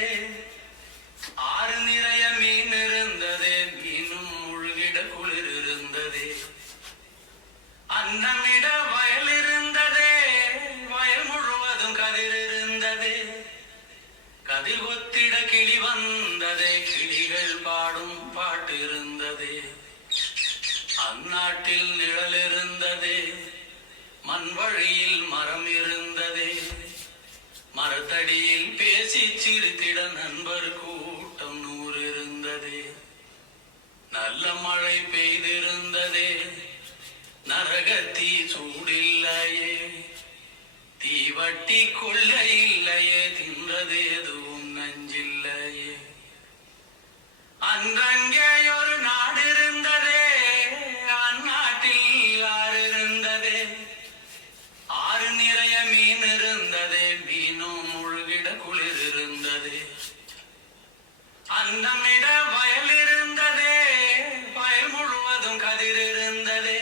இருந்தது. ஆறு நிறைய மீன் இருந்தது. மீனும் முழுகிட குளிர் இருந்தது. அன்னமிட வயல் இருந்தது. வயல் முழுவதும் கதிர் இருந்தது. கதிர் கொத்திட கிளி வந்தது. கிளிகள் பாடும் பாட்டு இருந்தது. அந்நாட்டில் நிழல் இருந்தது. மண் வழியில் மரம் இருந்தது. மரத்தடியில் பேசி சிரித்திட நண்பர் கூட்டம் நூறு இருந்ததே நல்ல மழை பெய்திருந்ததே. நரகத்தீ சூடில்லையே. தீவட்டி கொள்ள இல்லையே. தின்றது எதுவும் நஞ்சில்லையே. அன்றங்கே ஒரு நாடு இருந்ததே. அந்நாட்டில் யார் இருந்ததே. அன்னமிட வயல் இருந்ததே வயல் முழுவதும் கதிர் இருந்ததே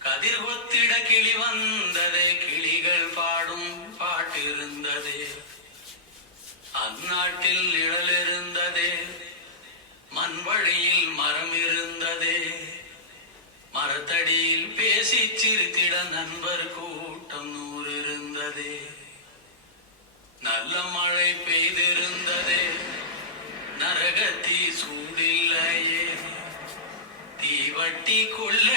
கதிர் கொத்திட கிளி வந்ததே கிளிகள் பாடும் பாட்டிருந்ததே. அந்நாட்டில் நிழல் இருந்ததே மண் வழியில் மரம் இருந்ததே மரத்தடியில் பேசி சிரித்திட நண்பர் கூட்டம் நூறு இருந்ததே தீ சூடில்லையே. தீவட்டி கொள்ள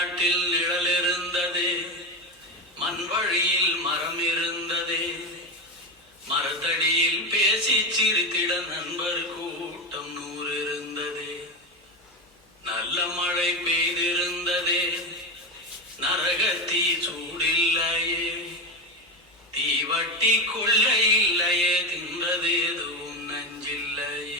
நாட்டில் நிழல் இருந்ததே மண் வழியில் மரம் இருந்ததே மரத்தடியில் பேசி சிரித்திட நண்பர் கூட்டம் நூறு இருந்ததே நல்ல மழை பெய்திருந்ததே நரகத்தீ சூடில்லையே. தீவட்டி கொள்ள இல்லையே தின்றது எதுவும் நஞ்சில்லை.